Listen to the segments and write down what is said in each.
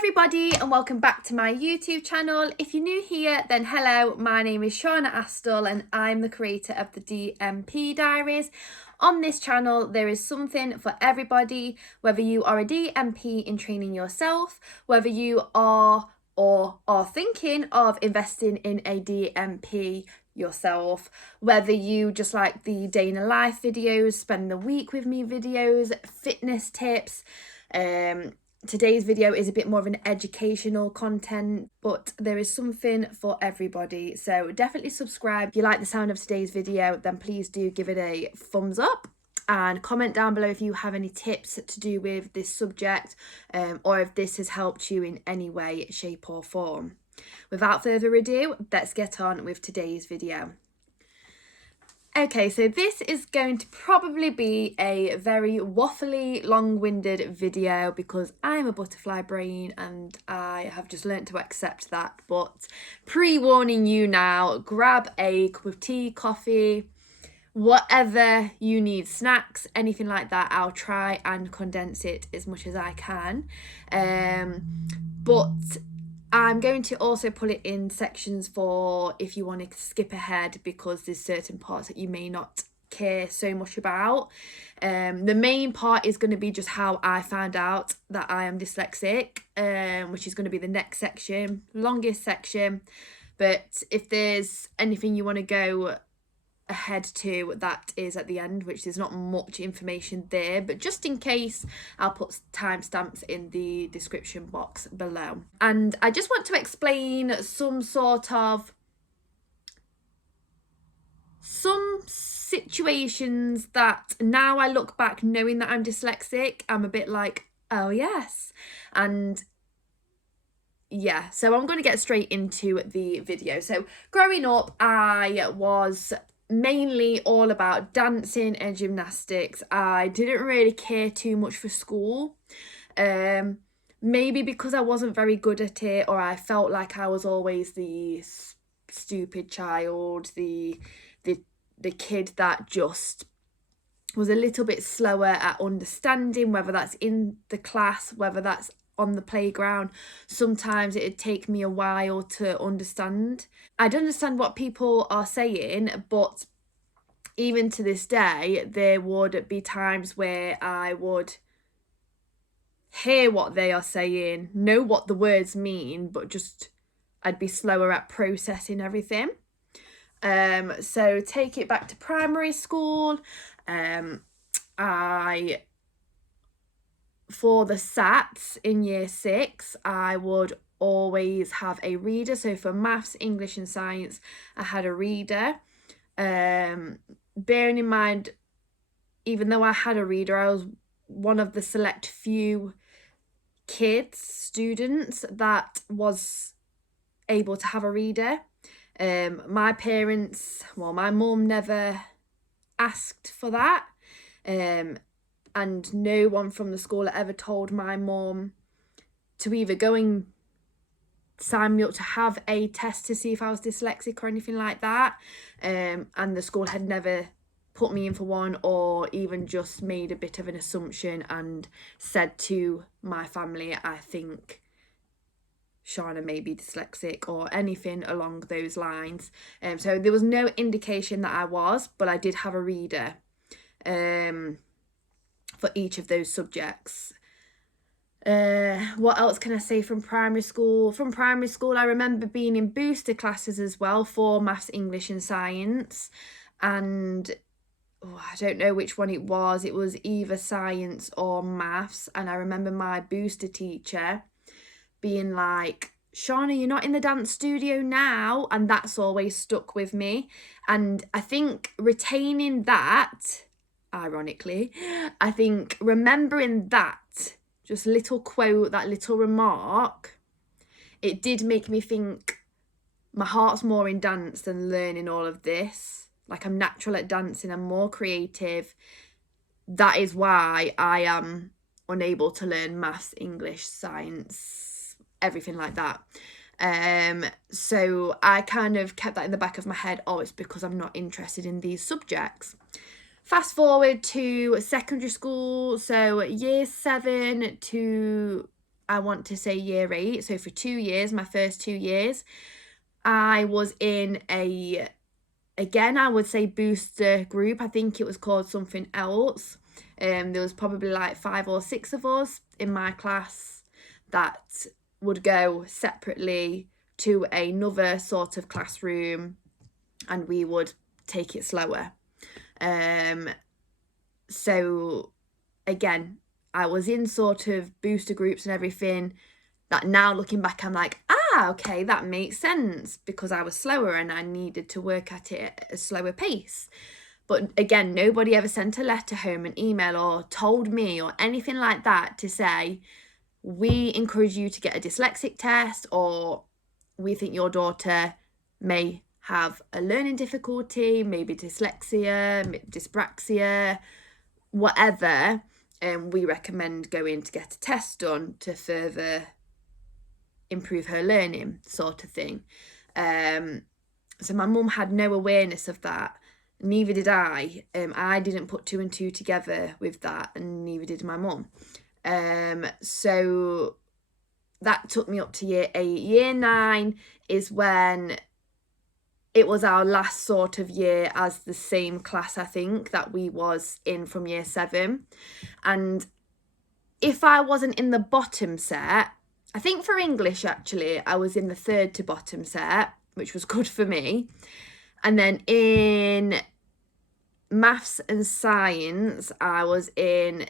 everybody and welcome back to my YouTube channel. If you're new here, then hello, my name is Shauna Astle and I'm the creator of the DMP Diaries. On this channel, there is something for everybody, whether you are a DMP in training yourself, whether you are or are thinking of investing in a DMP yourself, whether you just like the day in a life videos, spend the week with me videos, fitness tips. Today's video is a bit more of an educational content, but there is something for everybody. So definitely subscribe. If you like the sound of today's video, then please do give it a thumbs up and comment down below if you have any tips to do with this subject, or if this has helped you in any way, shape or form. Without further ado, let's get on with today's video. Okay, so this is going to probably be a very waffly, long-winded video because I'm a butterfly brain and I have just learnt to accept that. But pre-warning you now, grab a cup of tea, coffee, whatever you need, snacks, anything like that. I'll try and condense it as much as I can. But I'm going to also put it in sections for if you want to skip ahead because there's certain parts that you may not care so much about. The main part is going to be just how I found out that I am dyslexic, which is going to be the next section, longest section. But if there's anything you want to go ahead to, that is at the end, which there's not much information there, but just in case, I'll put timestamps in the description box below. And I just want to explain some situations that now I look back knowing that I'm dyslexic, I'm a bit like, oh yes. And yeah, so I'm going to get straight into the video. So growing up, I was mainly all about dancing and gymnastics. I didn't really care too much for school, maybe because I wasn't very good at it, or I felt like I was always the stupid child, the kid that just was a little bit slower at understanding, whether that's in the class, whether that's on the playground. Sometimes it'd take me a while to understand. I'd understand what people are saying, but even to this day, there would be times where I would hear what they are saying, know what the words mean, but just I'd be slower at processing everything. So take it back to primary school. For the SATs in year 6, I would always have a reader. So for maths, English and science, I had a reader. Bearing in mind, even though I had a reader, I was one of the select few students that was able to have a reader. My parents, well, my mum never asked for that. And no one from the school ever told my mum to either go and sign me up to have a test to see if I was dyslexic or anything like that. And the school had never put me in for one, or even just made a bit of an assumption and said to my family, I think Shauna may be dyslexic or anything along those lines. So there was no indication that I was, but I did have a reader for each of those subjects. What else can I say from primary school? From primary school, I remember being in booster classes as well for maths, English and science. And I don't know which one it was. It was either science or maths. And I remember my booster teacher being like, Shauna, you're not in the dance studio now. And that's always stuck with me. And I think retaining that, ironically, I think remembering that just little quote, that little remark, it did make me think my heart's more in dance than learning all of this. Like, I'm natural at dancing, I'm more creative. That is why I am unable to learn maths, English, science, everything like that. So I kind of kept that in the back of my head. Oh, it's because I'm not interested in these subjects. Fast forward to secondary school, so year 7 to I want to say year 8. So for 2 years, my first 2 years, I was in again, I would say booster group. I think it was called something else. There was probably like 5 or 6 of us in my class that would go separately to another sort of classroom, and we would take it slower. So again, I was in sort of booster groups and everything that now looking back, I'm like, okay, that makes sense, because I was slower and I needed to work at it at a slower pace. But again, nobody ever sent a letter home, an email, or told me or anything like that to say, we encourage you to get a dyslexic test, or we think your daughter may have a learning difficulty, maybe dyslexia, dyspraxia, whatever. And we recommend going to get a test done to further improve her learning, sort of thing. So my mum had no awareness of that. Neither did I. I didn't put 2 and 2 together with that, and neither did my mum. So that took me up to year 8. Year 9 is when it was our last sort of year as the same class, I think, that we was in from year 7. And if I wasn't in the bottom set, I think for English, actually, I was in the 3rd to bottom set, which was good for me. And then in maths and science, I was in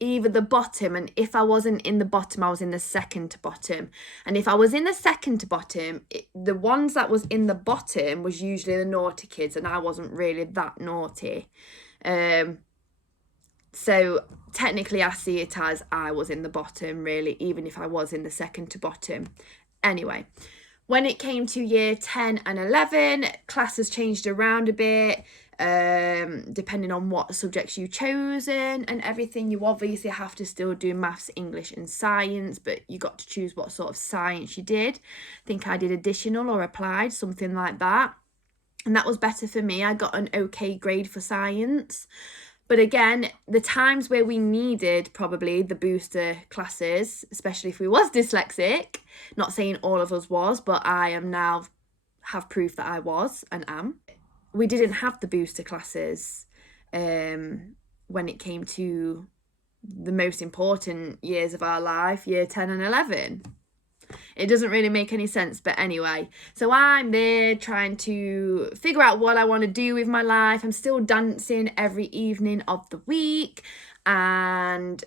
either the bottom, and if I wasn't in the bottom, I was in the 2nd to bottom. And if I was in the 2nd to bottom, the ones that was in the bottom was usually the naughty kids, and I wasn't really that naughty. So technically I see it as I was in the bottom, really, even if I was in the 2nd to bottom. Anyway, when it came to year 10 and 11, classes changed around a bit, depending on what subjects you chosen and everything. You obviously have to still do maths, English and science, but you got to choose what sort of science you did. I think I did additional or applied, something like that. And that was better for me. I got an okay grade for science. But again, the times where we needed probably the booster classes, especially if we was dyslexic, not saying all of us was, but I am now have proof that I was and am. We didn't have the booster classes when it came to the most important years of our life, year 10 and 11. It doesn't really make any sense, but anyway. So I'm there trying to figure out what I want to do with my life. I'm still dancing every evening of the week, and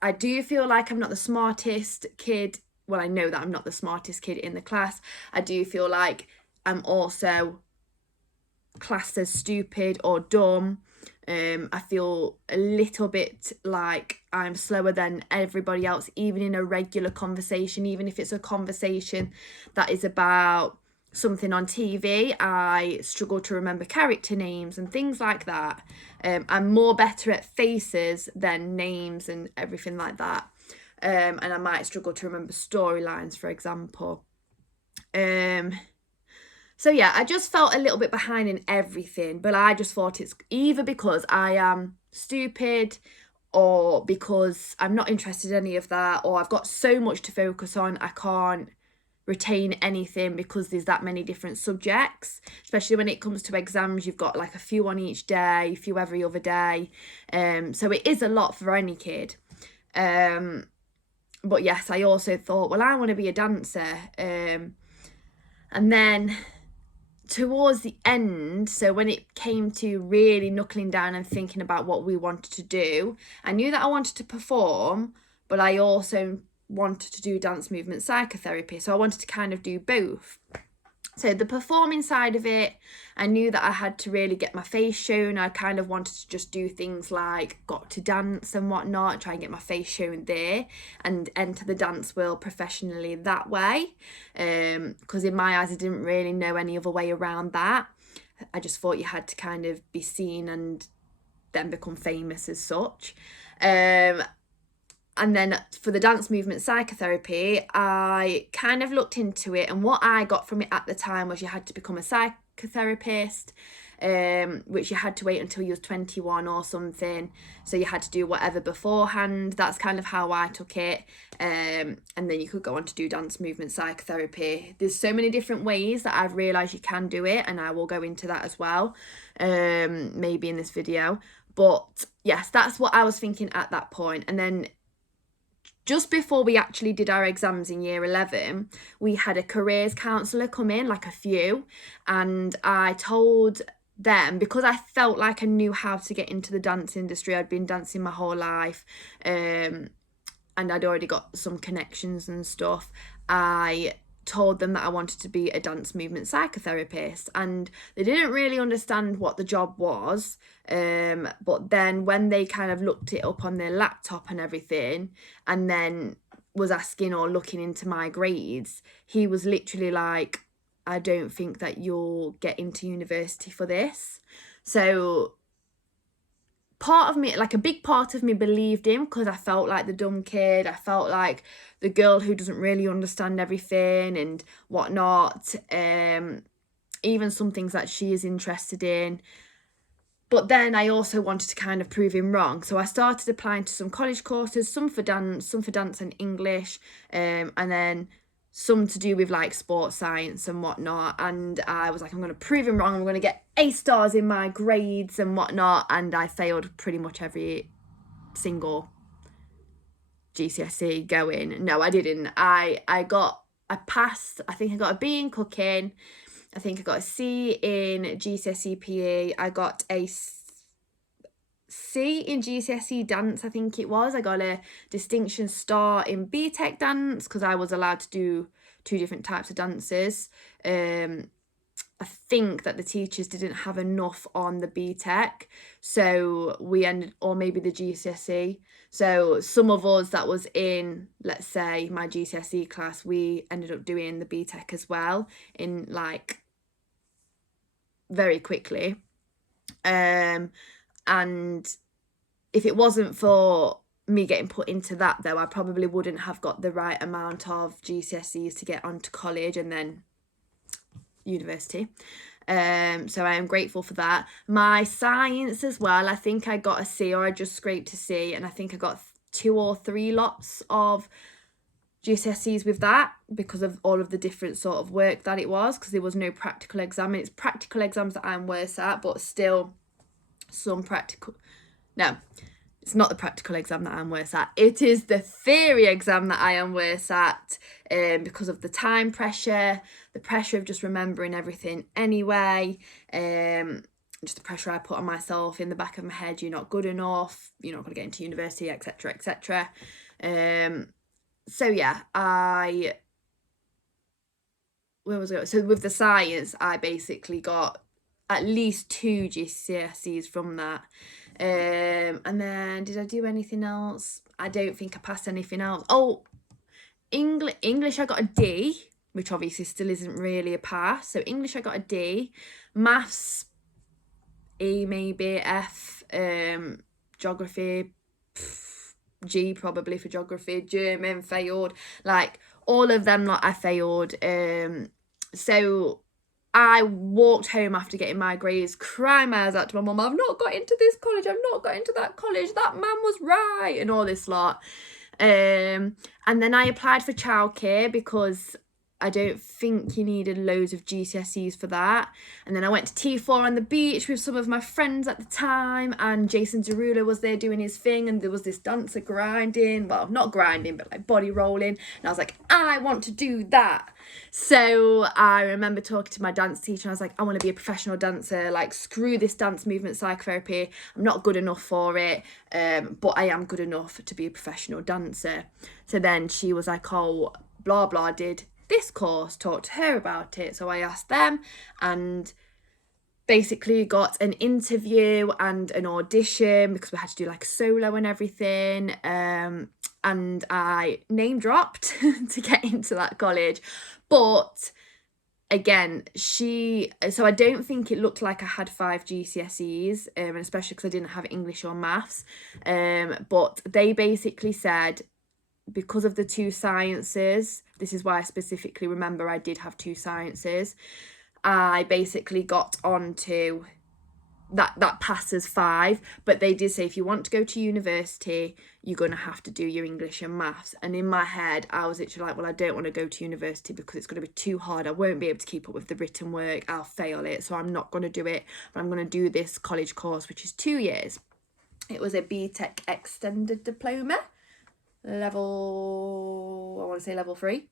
I do feel like I'm not the smartest kid. Well, I know that I'm not the smartest kid in the class. I do feel like I'm also classed as stupid or dumb. I feel a little bit like I'm slower than everybody else, even in a regular conversation, even if it's a conversation that is about something on TV. I struggle to remember character names and things like that. I'm more better at faces than names and everything like that. And I might struggle to remember storylines, for example. So yeah, I just felt a little bit behind in everything, but I just thought it's either because I am stupid or because I'm not interested in any of that, or I've got so much to focus on, I can't retain anything because there's that many different subjects, especially when it comes to exams. You've got like a few on each day, a few every other day. So it is a lot for any kid. But yes, I also thought, well, I want to be a dancer. And then towards the end, so when it came to really knuckling down and thinking about what we wanted to do, I knew that I wanted to perform, but I also wanted to do dance movement psychotherapy. So I wanted to kind of do both. So the performing side of it, I knew that I had to really get my face shown. I kind of wanted to just do things like got to dance and whatnot, try and get my face shown there and enter the dance world professionally that way. Because in my eyes, I didn't really know any other way around that. I just thought you had to kind of be seen and then become famous as such. And then for the dance movement psychotherapy, I kind of looked into it, and what I got from it at the time was you had to become a psychotherapist, which you had to wait until you was 21 or something, so you had to do whatever beforehand. That's kind of how I took it. And then you could go on to do dance movement psychotherapy. There's so many different ways that I've realised you can do it, and I will go into that as well, maybe in this video. But yes, that's what I was thinking at that point. And then just before we actually did our exams in year 11, we had a careers counsellor come in, like a few, and I told them, because I felt like I knew how to get into the dance industry. I'd been dancing my whole life, and I'd already got some connections and stuff. I told them that I wanted to be a dance movement psychotherapist, and they didn't really understand what the job was, but then when they kind of looked it up on their laptop and everything, and then was asking or looking into my grades, he was literally like, I don't think that you'll get into university for this. So part of me, like a big part of me, believed him, because I felt like the dumb kid. I felt like the girl who doesn't really understand everything and whatnot, even some things that she is interested in. But then I also wanted to kind of prove him wrong, so I started applying to some college courses, some for dance and English, and then some to do with like sports science and whatnot. And I was like, I'm going to prove him wrong, I'm going to get A stars in my grades and whatnot. And I failed pretty much every single GCSE going. No, I didn't. I passed. I think I got a B in cooking. I think I got a C in GCSE PE. I got a C in GCSE dance, I think it was. I got a distinction star in BTEC dance, because I was allowed to do 2 different types of dances. I think that the teachers didn't have enough on the BTEC, so we ended, or maybe the GCSE. So some of us that was in, let's say, my GCSE class, we ended up doing the BTEC as well, in like very quickly. And if it wasn't for me getting put into that, though, I probably wouldn't have got the right amount of GCSEs to get onto college and then university. So I am grateful for that. My science as well, I think I got a C, or I just scraped a C, and I think I got 2 or 3 lots of GCSEs with that, because of all of the different sort of work that it was, because there was no practical exam. And it's practical exams that I'm worse at, but still some practical. No, it's not the practical exam that I'm worse at. It is the theory exam that I am worse at, because of the time pressure, the pressure of just remembering everything anyway, just the pressure I put on myself in the back of my head. You're not good enough, you're not going to get into university, etc, etc. So yeah, where was it? So with the science, I basically got at least 2 GCSEs from that. And then did I do anything else? I don't think I passed anything else. Oh, English I got a D, which obviously still isn't really a pass. So English I got a D, maths E, maybe F, geography G probably for geography, German failed, like all of them, like I failed. So I walked home after getting my grades, crying my eyes out to my mum. I've not got into this college, I've not got into that college, that man was right, and all this lot. And then I applied for childcare, because I don't think you needed loads of GCSEs for that. And then I went to T4 on the beach with some of my friends at the time, and Jason Derulo was there doing his thing, and there was this dancer grinding, well, not grinding, but like body rolling, and I was like, I want to do that. So I remember talking to my dance teacher, and I was like, I want to be a professional dancer, like screw this dance movement psychotherapy, I'm not good enough for it, but I am good enough to be a professional dancer. So then she was like, oh, blah blah did this course, talked to her about it. So I asked them, and basically got an interview and an audition, because we had to do like a solo and everything, and I name dropped to get into that college. But again, so I don't think it looked like I had 5 GCSEs, and especially because I didn't have English or maths, but they basically said, because of the 2 sciences, this is why I specifically remember I did have 2 sciences, I basically got onto that passes 5, but they did say if you want to go to university, you're going to have to do your English and maths. And in my head, I was literally like, well, I don't want to go to university because it's going to be too hard. I won't be able to keep up with the written work. I'll fail it, so I'm not going to do it. But I'm going to do this college course, which is 2 years. It was a BTEC extended diploma, level, I want to say level 3.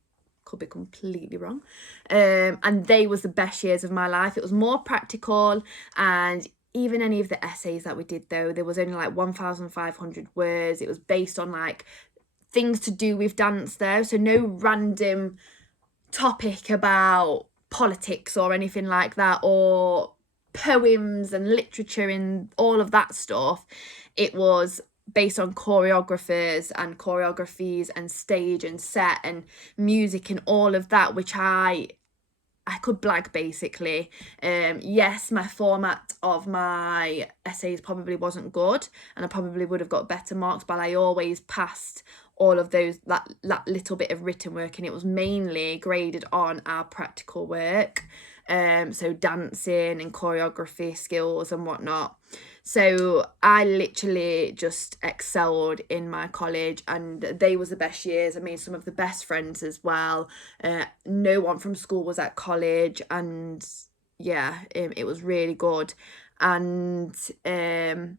Could be completely wrong. And they was the best years of my life. It was more practical, and even any of the essays that we did, though, there was only like 1,500 words. It was based on like things to do with dance though, so no random topic about politics or anything like that, or poems and literature and all of that stuff. It was based on choreographers and choreographies and stage and set and music and all of that, which I could blag basically. Yes, my format of my essays probably wasn't good, and I probably would have got better marks, but I always passed all of those, that little bit of written work, and it was mainly graded on our practical work. So dancing and choreography skills and whatnot. So I literally just excelled in my college, and they was the best years. I made some of the best friends as well. No one from school was at college, and yeah, it was really good. And then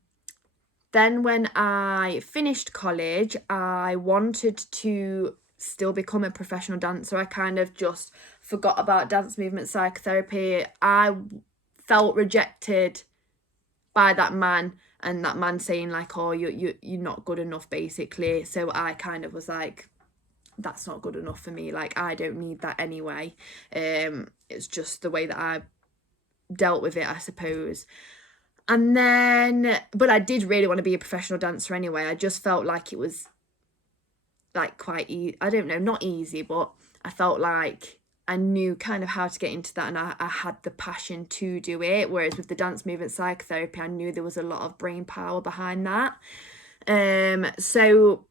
when I finished college, I wanted to still become a professional dancer. I kind of just forgot about dance movement psychotherapy. I felt rejected by that man, and that man saying like, oh, you're not good enough basically. So I kind of was like, that's not good enough for me, like I don't need that anyway. It's just the way that I dealt with it, I suppose. And then, but I did really want to be a professional dancer anyway. I just felt like it was like quite I don't know, not easy, but I felt like I knew kind of how to get into that, and I had the passion to do it. Whereas with the dance movement psychotherapy, I knew there was a lot of brain power behind that. So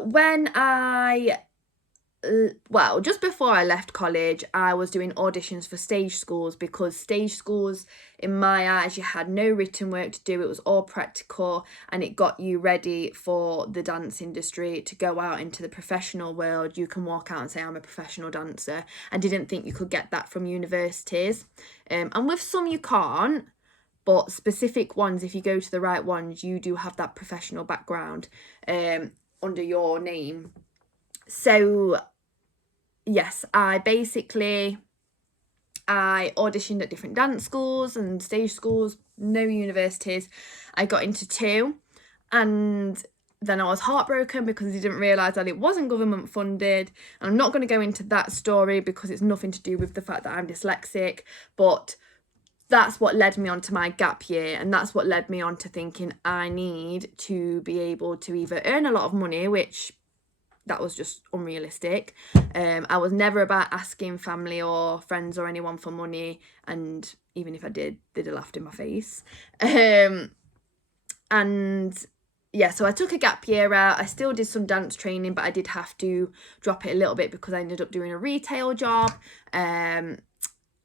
when just before I left college, I was doing auditions for stage schools, because stage schools, in my eyes, you had no written work to do. It was all practical, and it got you ready for the dance industry to go out into the professional world. You can walk out and say, I'm a professional dancer. I didn't think you could get that from universities. And with some you can't, but specific ones, if you go to the right ones, you do have that professional background under your name. So yes, I auditioned at different dance schools and stage schools, no universities. I got into 2, and then I was heartbroken because I didn't realise that it wasn't government funded. And I'm not going to go into that story because it's nothing to do with the fact that I'm dyslexic, but that's what led me on to my gap year, and that's what led me on to thinking I need to be able to either earn a lot of money, which that was just unrealistic. I was never about asking family or friends or anyone for money, and even if I did, they'd have laughed in my face. And yeah, so I took a gap year out. I still did some dance training, but I did have to drop it a little bit because I ended up doing a retail job.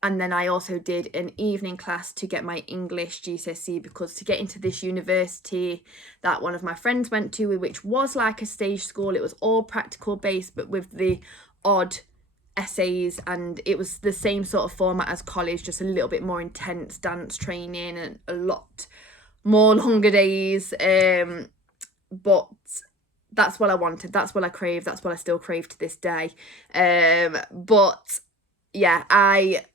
And then I also did an evening class to get my English GCSE, because to get into this university that one of my friends went to, which was like a stage school, it was all practical based, but with the odd essays, and it was the same sort of format as college, just a little bit more intense dance training and a lot more longer days. But that's what I wanted, that's what I craved, that's what I still crave to this day. But yeah, I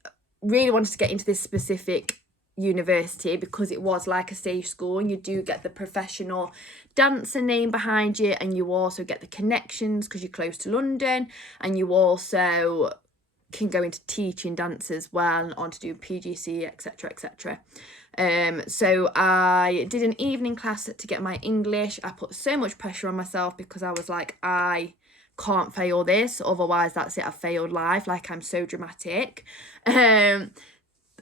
really wanted to get into this specific university because it was like a stage school, and you do get the professional dancer name behind you, and you also get the connections because you're close to London, and you also can go into teaching dance as well, and on to do PGC, etc, etc. So I did an evening class to get my English. I put so much pressure on myself because I was like, I can't fail this, otherwise that's it, I've failed life, like I'm so dramatic.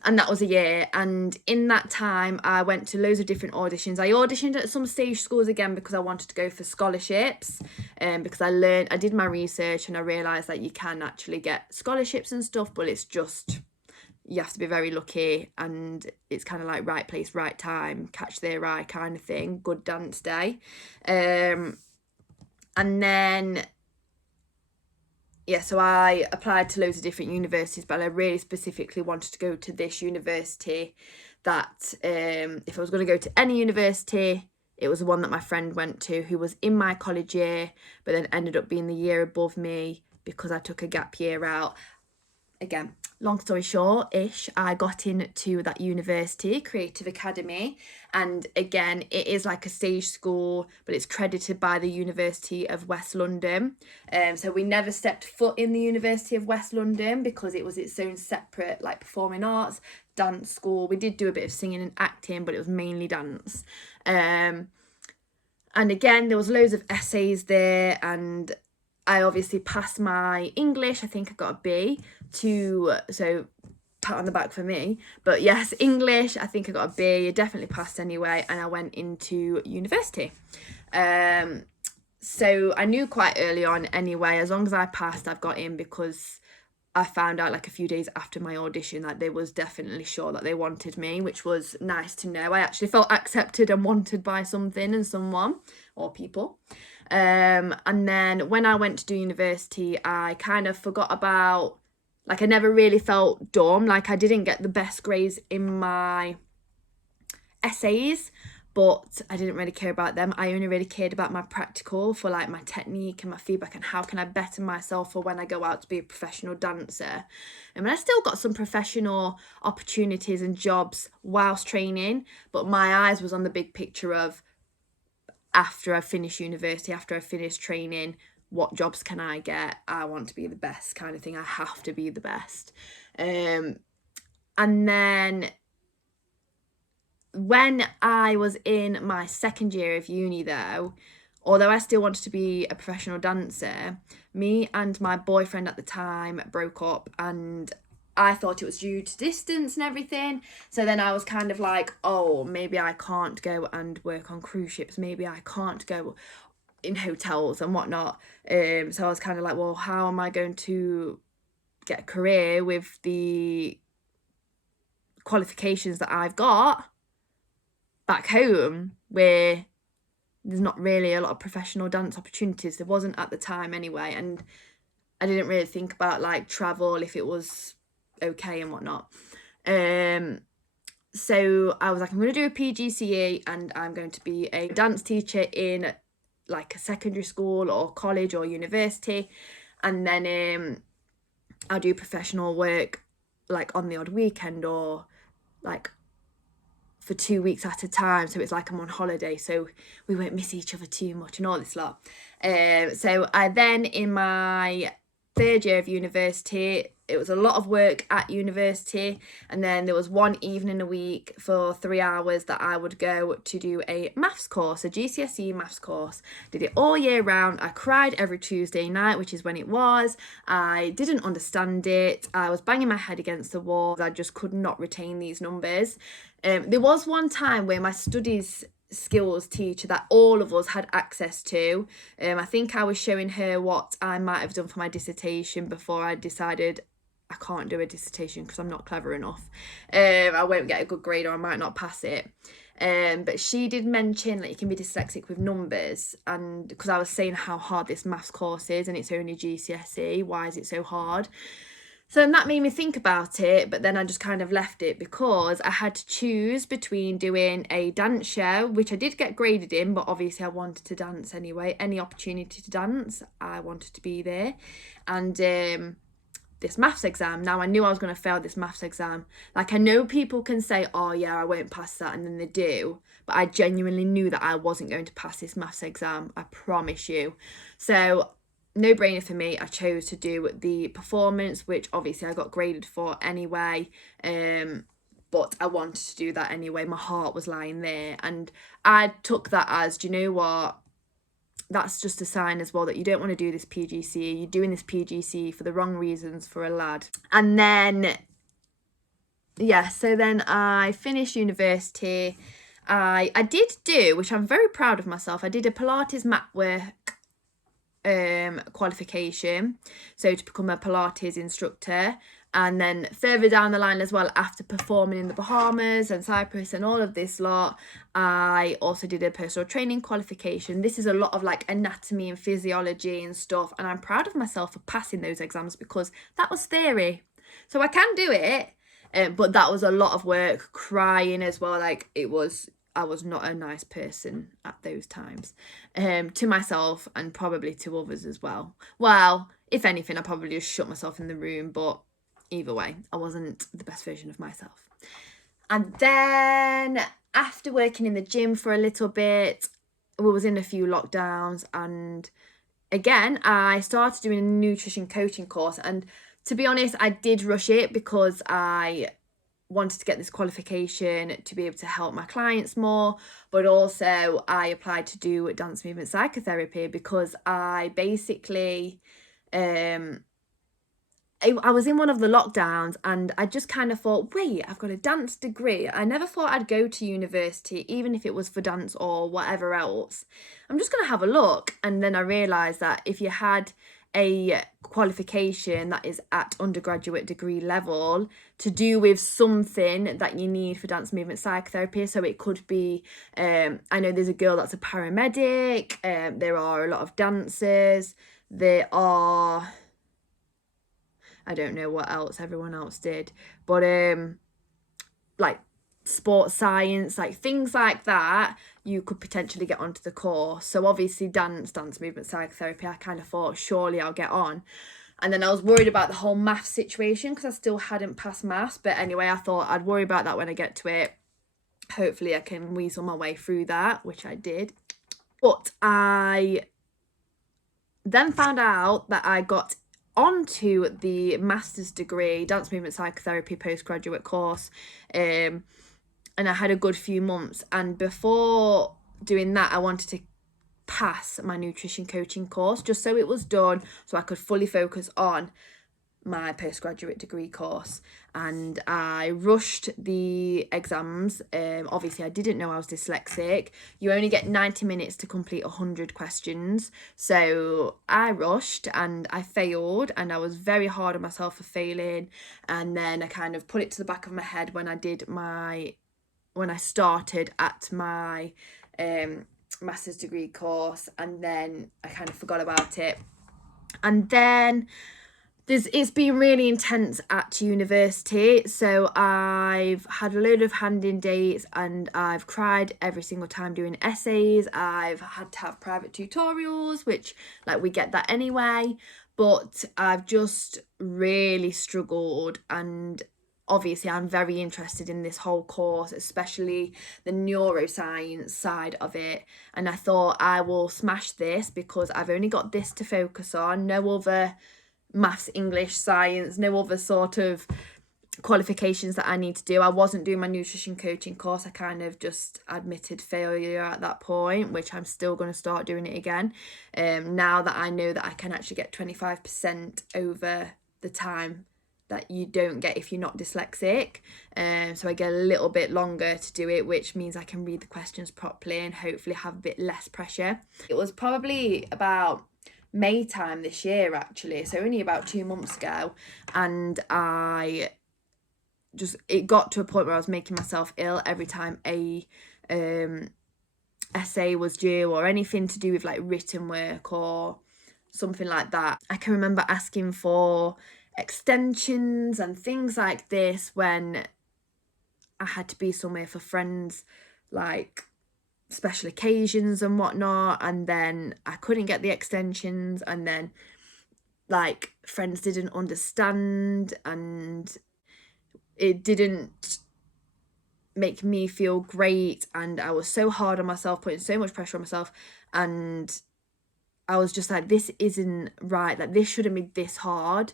And that was a year, and in that time I went to loads of different auditions. I auditioned at some stage schools again because I wanted to go for scholarships, because I did my research and I realised that you can actually get scholarships and stuff, but it's just, you have to be very lucky, and it's kind of like right place, right time, catch their eye kind of thing. Good dance day. And then, yeah, so I applied to loads of different universities, but I really specifically wanted to go to this university that if I was going to go to any university, it was the one that my friend went to, who was in my college year, but then ended up being the year above me because I took a gap year out. Again, long story short-ish, I got into that university, Creative Academy, and again, it is like a stage school, but it's credited by the University of West London. So we never stepped foot in the University of West London because it was its own separate like performing arts, dance school. We did do a bit of singing and acting, but it was mainly dance. And again, there was loads of essays there, and I obviously passed my English. I think I got a B, so pat on the back for me. But yes, English, I think I got a B. I definitely passed anyway, and I went into university. So I knew quite early on anyway, as long as I passed, I've got in, because I found out like a few days after my audition that they was definitely sure that they wanted me, which was nice to know. I actually felt accepted and wanted by something and someone or people. And then when I went to do university, I kind of forgot about, like, I never really felt dumb. Like, I didn't get the best grades in my essays, but I didn't really care about them. I only really cared about my practical, for like my technique and my feedback and how can I better myself for when I go out to be a professional dancer. I still got some professional opportunities and jobs whilst training, but my eyes was on the big picture of, after I finish university, after I finish training, what jobs can I get? I want to be the best kind of thing. I have to be the best. And then when I was in my second year of uni though, although I still wanted to be a professional dancer, me and my boyfriend at the time broke up, and I thought it was due to distance and everything. So then I was kind of like, oh, maybe I can't go and work on cruise ships. Maybe I can't go in hotels and whatnot. So I was kind of like, well, how am I going to get a career with the qualifications that I've got back home, where there's not really a lot of professional dance opportunities? There wasn't at the time anyway. And I didn't really think about like travel, if it was okay and whatnot. So I was like, I'm going to do a PGCE and I'm going to be a dance teacher in like a secondary school or college or university, and then I'll do professional work like on the odd weekend or like for 2 weeks at a time, so it's like I'm on holiday, so we won't miss each other too much and all this lot. So I then, in my third year of university, it was a lot of work at university, and then there was one evening a week for 3 hours that I would go to do a maths course, a GCSE maths course. Did it all year round. I cried every Tuesday night, which is when it was. I didn't understand it. I was banging my head against the wall. I just could not retain these numbers. There was one time where my studies skills teacher that all of us had access to, I think I was showing her what I might have done for my dissertation before I decided I can't do a dissertation because I'm not clever enough. I won't get a good grade, or I might not pass it. But she did mention that you can be dyslexic with numbers, and because I was saying how hard this maths course is and it's only GCSE, why is it so hard? So then that made me think about it, but then I just kind of left it, because I had to choose between doing a dance show, which I did get graded in, but obviously I wanted to dance anyway. Any opportunity to dance, I wanted to be there. And this maths exam. Now, I knew I was going to fail this maths exam. Like, I know people can say, oh yeah, I won't pass that, and then they do, but I genuinely knew that I wasn't going to pass this maths exam, I promise you. So no brainer for me, I chose to do the performance, which obviously I got graded for anyway, but I wanted to do that anyway. My heart was lying there, and I took that as, do you know what, that's just a sign as well that you don't want to do this PGCE. You're doing this PGCE for the wrong reasons for a lad. And then, yeah, so then I finished university. I did do, which I'm very proud of myself, I did a Pilates mat work qualification, so to become a Pilates instructor. And then further down the line as well, after performing in the Bahamas and Cyprus and all of this lot, I also did a personal training qualification. This is a lot of like anatomy and physiology and stuff, and I'm proud of myself for passing those exams because that was theory. So I can do it, but that was a lot of work, crying as well. Like I was not a nice person at those times, to myself and probably to others as well. Well, if anything, I probably just shut myself in the room, but either way, I wasn't the best version of myself. And then after working in the gym for a little bit, we was in a few lockdowns, and again, I started doing a nutrition coaching course. And to be honest, I did rush it because I wanted to get this qualification to be able to help my clients more, but also I applied to do dance movement psychotherapy because I basically I was in one of the lockdowns and I just kind of thought, wait, I've got a dance degree. I never thought I'd go to university, even if it was for dance or whatever else. I'm just going to have a look. And then I realised that if you had a qualification that is at undergraduate degree level to do with something that you need for dance movement psychotherapy, so it could be, I know there's a girl that's a paramedic, there are a lot of dancers, there are... I don't know what else everyone else did, but like sports science, like things like that, you could potentially get onto the course. So obviously dance movement psychotherapy, I kind of thought surely I'll get on. And then I was worried about the whole maths situation because I still hadn't passed maths. But anyway, I thought I'd worry about that when I get to it. Hopefully I can weasel my way through that, which I did. But I then found out that I got onto the master's degree dance movement psychotherapy postgraduate course, and I had a good few months, and before doing that I wanted to pass my nutrition coaching course just so it was done, so I could fully focus on my postgraduate degree course. And I rushed the exams. Obviously I didn't know I was dyslexic. You only get 90 minutes to complete 100 questions, so I rushed and I failed, and I was very hard on myself for failing. And then I kind of put it to the back of my head when I started at my master's degree course, and then I kind of forgot about it. And then it's been really intense at university, so I've had a load of hand-in dates and I've cried every single time doing essays. I've had to have private tutorials, which like we get that anyway, but I've just really struggled. And obviously I'm very interested in this whole course, especially the neuroscience side of it, and I thought I will smash this because I've only got this to focus on, no other maths, English, science, no other sort of qualifications that I need to do. I wasn't doing my nutrition coaching course. I kind of just admitted failure at that point, which I'm still going to start doing it again, now that I know that I can actually get 25% over the time that you don't get if you're not dyslexic. So I get a little bit longer to do it, which means I can read the questions properly and hopefully have a bit less pressure. It was probably about May time this year, actually, so only about 2 months ago, and it got to a point where I was making myself ill every time a essay was due or anything to do with like written work or something like that. I can remember asking for extensions and things like this when I had to be somewhere for friends, like special occasions and whatnot, and then I couldn't get the extensions, and then like friends didn't understand, and it didn't make me feel great, and I was so hard on myself, putting so much pressure on myself, and I was just like, this isn't right, like this shouldn't be this hard.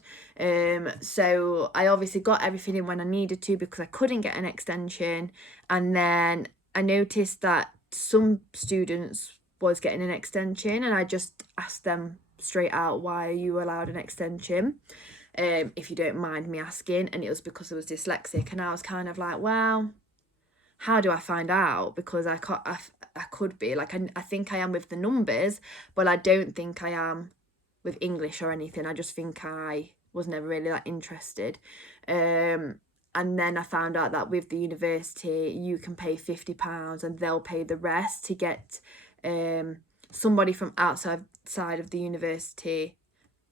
So I obviously got everything in when I needed to because I couldn't get an extension, and then I noticed that some students was getting an extension, and I just asked them straight out, why are you allowed an extension, if you don't mind me asking? And it was because I was dyslexic, and I was kind of like, well, how do I find out? Because I could be like, I think I am with the numbers, but I don't think I am with English or anything. I just think I was never really that interested. And then I found out that with the university you can pay £50 and they'll pay the rest to get somebody from outside of the university.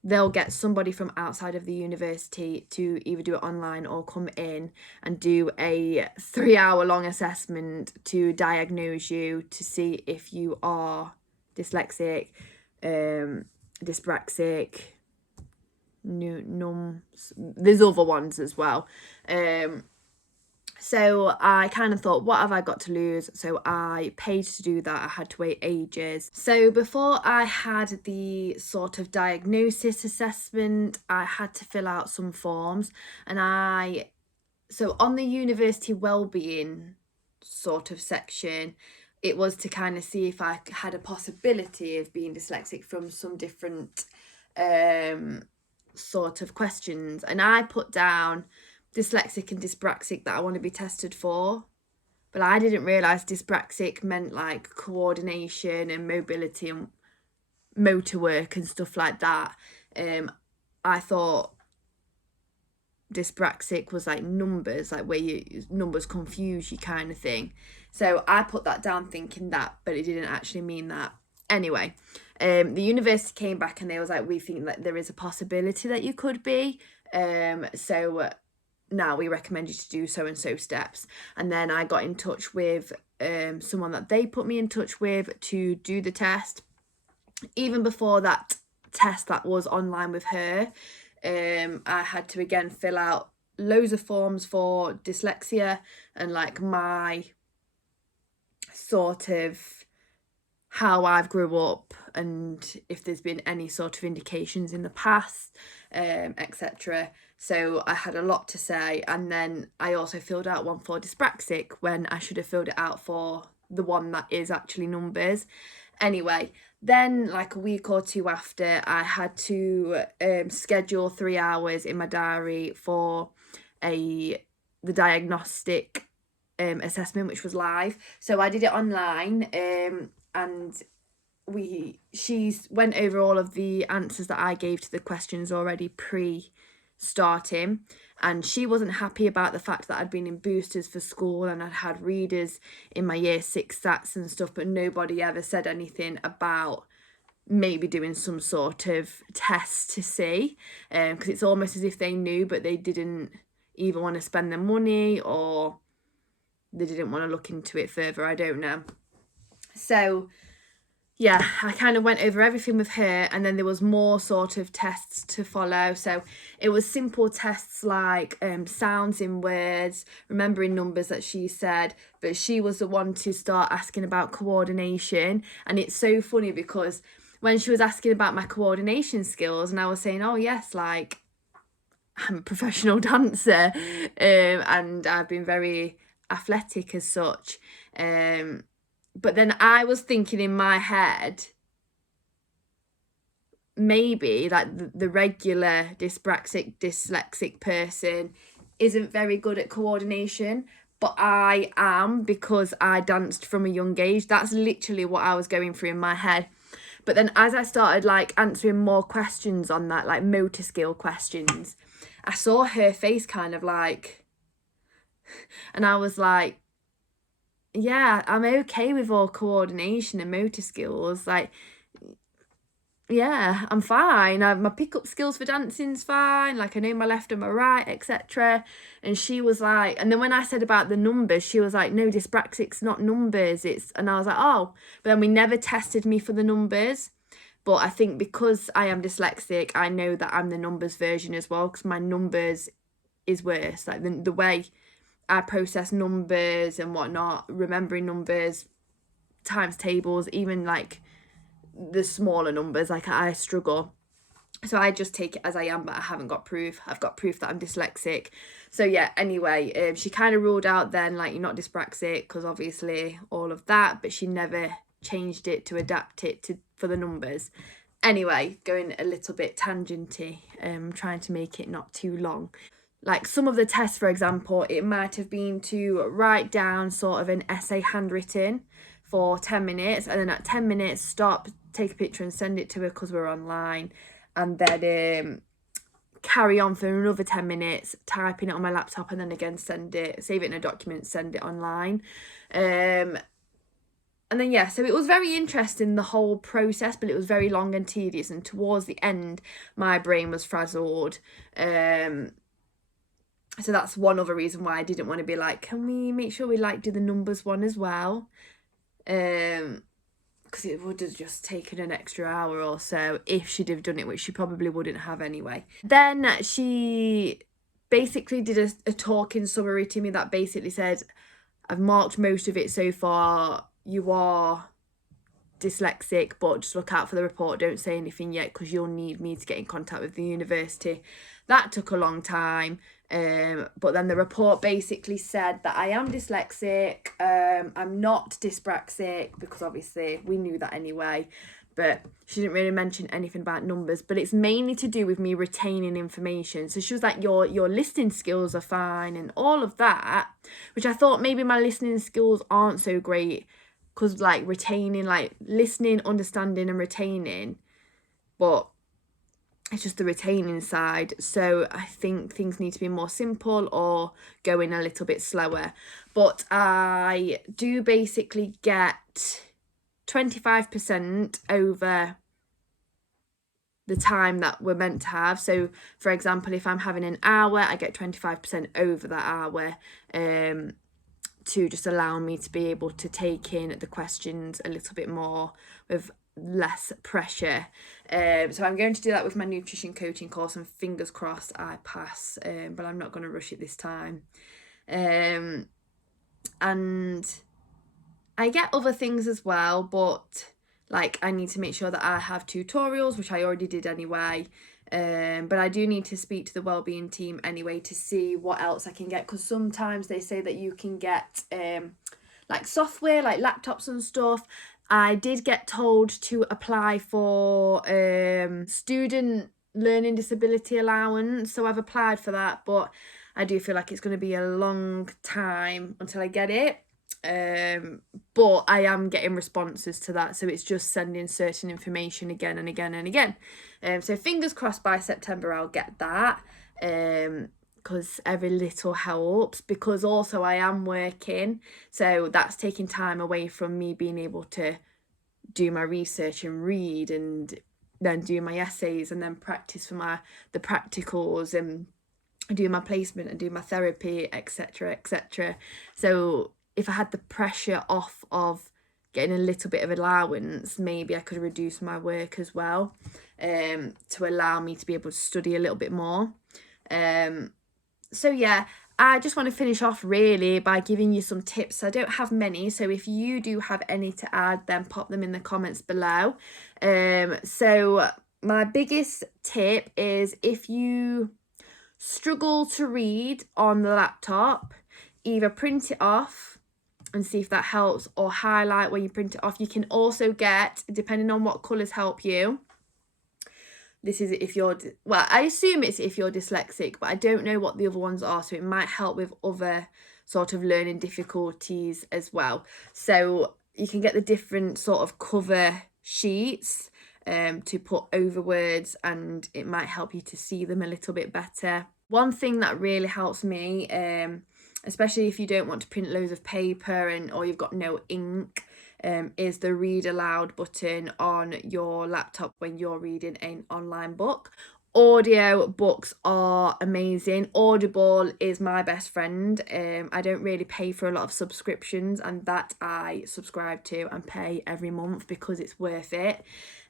They'll get somebody from outside of the university to either do it online or come in and do a 3-hour-long assessment to diagnose you to see if you are dyslexic, dyspraxic, nums. There's other ones as well. So I kind of thought, what have I got to lose? So I paid to do that. I had to wait ages. So before I had the sort of diagnosis assessment, I had to fill out some forms. And so on the university wellbeing sort of section, it was to kind of see if I had a possibility of being dyslexic from some different sort of questions. And I put down dyslexic and dyspraxic that I want to be tested for, but I didn't realise dyspraxic meant like coordination and mobility and motor work and stuff like that. I thought dyspraxic was like numbers, like where numbers confuse you kind of thing. So I put that down thinking that, but it didn't actually mean that. Anyway, the university came back and they was like, we think that there is a possibility that you could be. So now we recommend you to do so and so steps. And then I got in touch with someone that they put me in touch with to do the test. Even before that test that was online with her, I had to again fill out loads of forms for dyslexia and like my sort of how I've grew up and if there's been any sort of indications in the past, etc. So I had a lot to say, and then I also filled out one for dyspraxic when I should have filled it out for the one that is actually numbers. Anyway, then like a week or two after, I had to schedule 3 hours in my diary for the diagnostic assessment, which was live. So I did it online, and she went over all of the answers that I gave to the questions already pre-starting, and she wasn't happy about the fact that I'd been in boosters for school and I'd had readers in my year 6 stats and stuff, but nobody ever said anything about maybe doing some sort of test to see, because it's almost as if they knew but they didn't even want to spend the money, or they didn't want to look into it further, I don't know. So yeah, I kind of went over everything with her, and then there was more sort of tests to follow. So it was simple tests like sounds in words, remembering numbers that she said, but she was the one to start asking about coordination. And it's so funny because when she was asking about my coordination skills and I was saying, oh yes, like I'm a professional dancer, and I've been very athletic as such, but then I was thinking in my head, maybe like the regular dyslexic person isn't very good at coordination, but I am, because I danced from a young age. That's literally what I was going through in my head. But then as I started like answering more questions on that, like motor skill questions, I saw her face kind of like, and I was like, yeah, I'm okay with all coordination and motor skills. Like, yeah, I'm fine. My pickup skills for dancing's fine. Like, I know my left and my right, etc. And she was like, and then when I said about the numbers, she was like, no, dyspraxic's not numbers. And I was like, oh. But then we never tested me for the numbers. But I think because I am dyslexic, I know that I'm the numbers version as well, because my numbers is worse. Like the way I process numbers and whatnot, remembering numbers, times tables, even like the smaller numbers, like I struggle. So I just take it as I am, but I haven't got proof. I've got proof that I'm dyslexic. So yeah, anyway, she kind of ruled out then, like, you're not dyspraxic, because obviously all of that, but she never changed it to adapt it for the numbers. Anyway, going a little bit tangenty, trying to make it not too long. Like some of the tests, for example, it might have been to write down sort of an essay handwritten for 10 minutes, and then at 10 minutes stop, take a picture and send it to her because we're online, and then carry on for another 10 minutes, typing it on my laptop, and then again save it in a document, send it online. And then, yeah, so it was very interesting, the whole process, but it was very long and tedious. And towards the end, my brain was frazzled. So that's one other reason why I didn't want to be like, can we make sure we do the numbers one as well? Because it would have just taken an extra hour or so if she'd have done it, which she probably wouldn't have anyway. Then she basically did a talking summary to me that basically said, I've marked most of it so far. You are dyslexic, but just look out for the report. Don't say anything yet because you'll need me to get in contact with the university. That took a long time. But then the report basically said that I am dyslexic. I'm not dyspraxic, because obviously we knew that anyway. But she didn't really mention anything about numbers. But it's mainly to do with me retaining information. So she was like, your listening skills are fine and all of that, which I thought maybe my listening skills aren't so great, because retaining, listening, understanding and retaining, but it's just the retaining side. So I think things need to be more simple or going a little bit slower. But I do basically get 25% over the time that we're meant to have. So for example, if I'm having an hour, I get 25% over that hour, to just allow me to be able to take in the questions a little bit more with less pressure. So I'm going to do that with my nutrition coaching course, and fingers crossed I pass, but I'm not going to rush it this time. And I get other things as well, but I need to make sure that I have tutorials, which I already did anyway. But I do need to speak to the wellbeing team anyway to see what else I can get, because sometimes they say that you can get software, laptops and stuff. I did get told to apply for student learning disability allowance, so I've applied for that, but I do feel like it's going to be a long time until I get it. But I am getting responses to that, so it's just sending certain information again and again and again. So fingers crossed by September I'll get that, because every little helps, because also I am working, so that's taking time away from me being able to do my research and read, and then do my essays, and then practice for the practicals, and do my placement and do my therapy, etc, etc. So if I had the pressure off of getting a little bit of allowance, maybe I could reduce my work as well, to allow me to be able to study a little bit more. So yeah, I just want to finish off really by giving you some tips. I don't have many, so if you do have any to add, then pop them in the comments below. So my biggest tip is, if you struggle to read on the laptop, either print it off and see if that helps, or highlight when you print it off. You can also get, depending on what colours help you, this is if you're, well, I assume it's if you're dyslexic, but I don't know what the other ones are, so it might help with other sort of learning difficulties as well. So you can get the different sort of cover sheets to put over words, and it might help you to see them a little bit better. One thing that really helps me, especially if you don't want to print loads of paper or you've got no ink, is the read aloud button on your laptop when you're reading an online book. Audio books are amazing. Audible is my best friend. I don't really pay for a lot of subscriptions, and that I subscribe to and pay every month because it's worth it,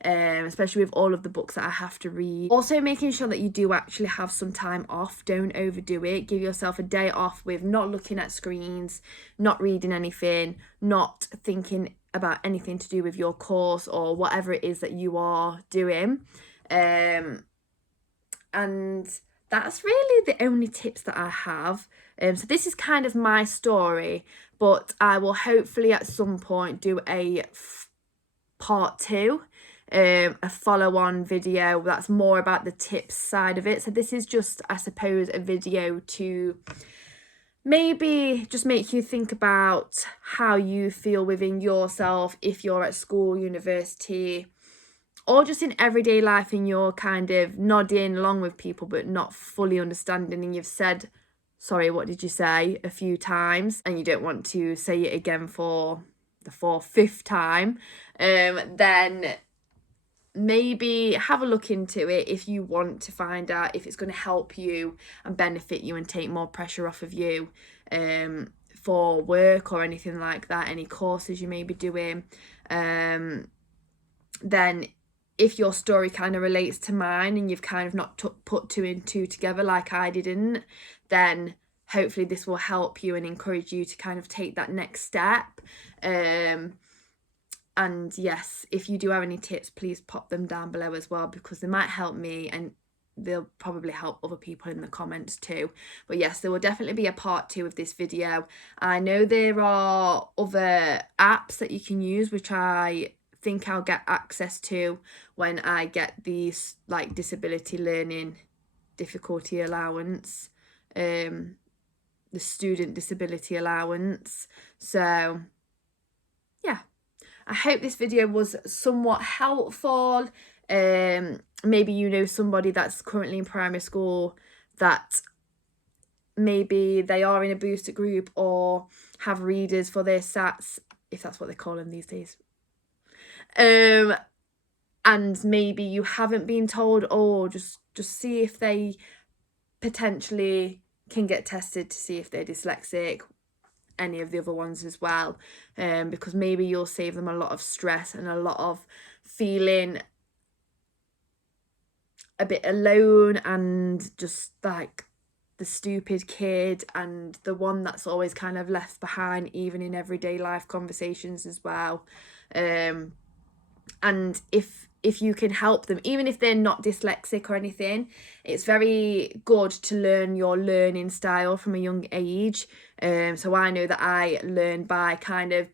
especially with all of the books that I have to read. Also, making sure that you do actually have some time off. Don't overdo it. Give yourself a day off with not looking at screens, not reading anything, not thinking about anything to do with your course or whatever it is that you are doing. And that's really the only tips that I have. So this is kind of my story, but I will hopefully at some point do a part 2, a follow-on video that's more about the tips side of it. So this is just, I suppose, a video to maybe just make you think about how you feel within yourself if you're at school, university, or just in everyday life, and you're kind of nodding along with people but not fully understanding, and you've said, sorry, what did you say, a few times, and you don't want to say it again for the 4th, 5th time, then maybe have a look into it if you want to find out if it's going to help you and benefit you and take more pressure off of you for work or anything like that, any courses you may be doing. Then if your story kind of relates to mine and you've kind of not put 2 and 2 together like I didn't, then hopefully this will help you and encourage you to kind of take that next step. And yes, if you do have any tips, please pop them down below as well, because they might help me and they'll probably help other people in the comments too. But yes, there will definitely be a part 2 of this video. I know there are other apps that you can use, which I think I'll get access to when I get these like disability learning difficulty allowance, the student disability allowance. So yeah, I hope this video was somewhat helpful. Maybe you know somebody that's currently in primary school that maybe they are in a booster group or have readers for their SATs, if that's what they call them these days. And maybe you haven't been told, or just see if they potentially can get tested to see if they're dyslexic, any of the other ones as well, because maybe you'll save them a lot of stress and a lot of feeling a bit alone and just like the stupid kid and the one that's always kind of left behind, even in everyday life conversations as well. And if you can help them, even if they're not dyslexic or anything, it's very good to learn your learning style from a young age. So I know that I learn by kind of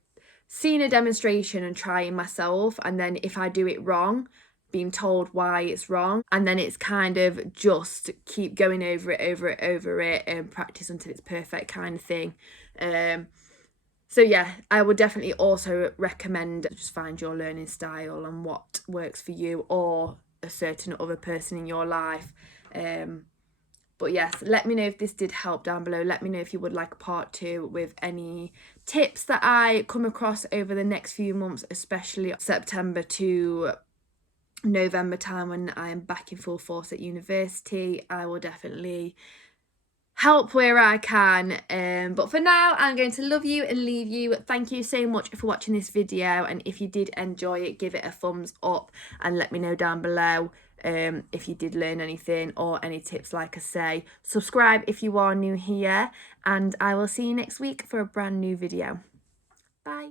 seeing a demonstration and trying myself, and then if I do it wrong, being told why it's wrong, and then it's kind of just keep going over it and practice until it's perfect kind of thing. So yeah, I would definitely also recommend just find your learning style and what works for you or a certain other person in your life. But yes, let me know if this did help down below. Let me know if you would like a part 2 with any tips that I come across over the next few months, especially September to November time when I am back in full force at university. I will definitely help where I can, but for now I'm going to love you and leave you. Thank you so much for watching this video, and if you did enjoy it, give it a thumbs up and let me know down below if you did learn anything or any tips. Like I say, subscribe if you are new here, and I will see you next week for a brand new video. Bye.